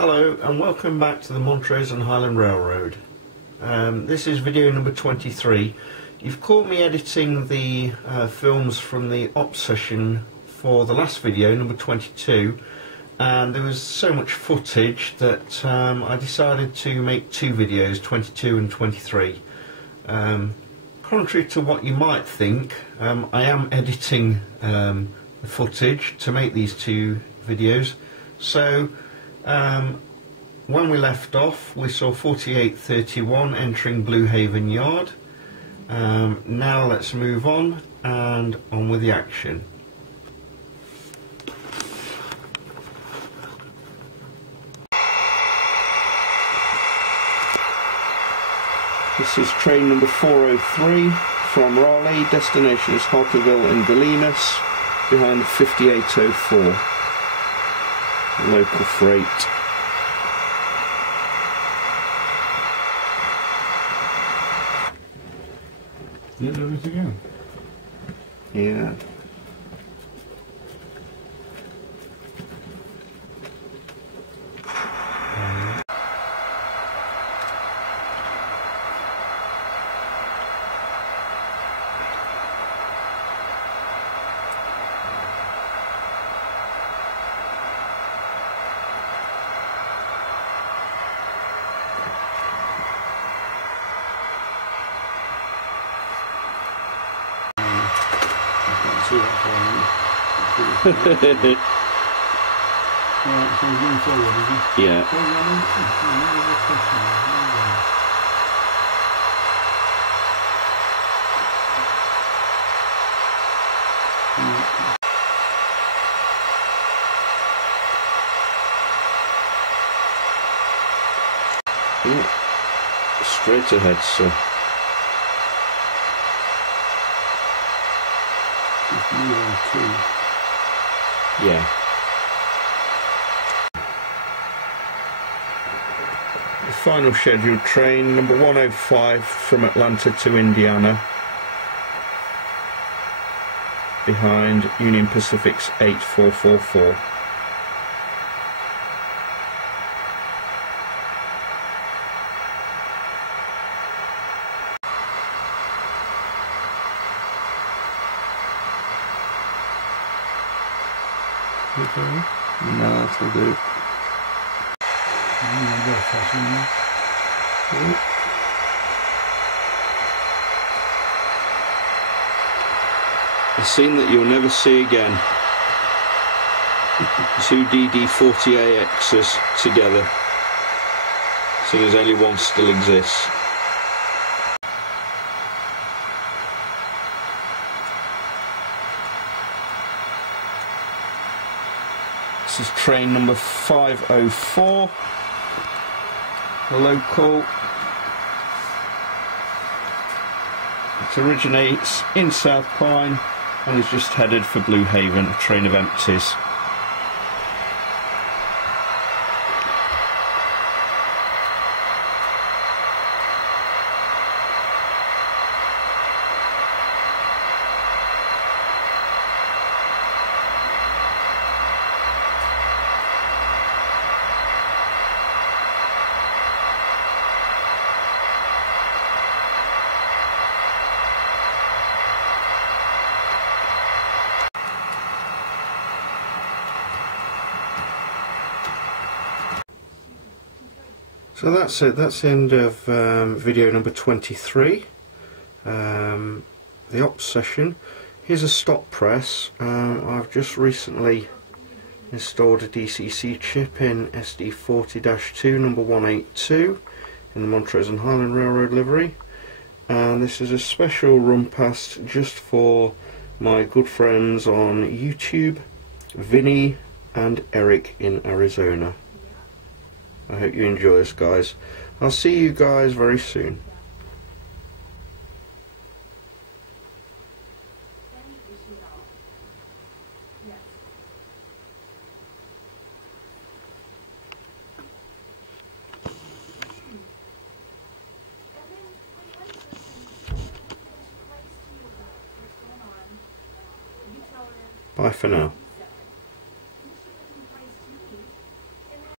Hello and welcome back to the Montrose and Highland Railroad. This is video number 23. You've caught me editing the films from the op session for the last video, number 22, and there was so much footage that I decided to make two videos, 22 and 23. Contrary to what you might think, I am editing the footage to make these two videos. So when we left off, we saw 4831 entering Blue Haven Yard. Now let's move on and on with the action. This is train number 403 from Raleigh. Destination is Harkerville and Galenas, behind 5804. Local freight. Yeah, there it again. Yeah. See that for so he's going forward, is he? Yeah. Straight ahead, sir. Yeah. The final scheduled train, number 105 from Atlanta to Indiana, behind Union Pacific's 8444. Okay. No, that'll do. A scene that you'll never see again. Two DD-40AXs together. So there's only one still exists. This is train number 504, local. It originates in South Pine and is just headed for Blue Haven, a train of empties. So that's it, that's the end of video number 23, the ops session. Here's a stop press. I've just recently installed a DCC chip in SD40-2 number 182 in the Montrose and Highland Railroad livery, and this is a special run past just for my good friends on YouTube, Vinny and Eric in Arizona. I hope you enjoy this, guys. I'll see you guys very soon. Bye for now.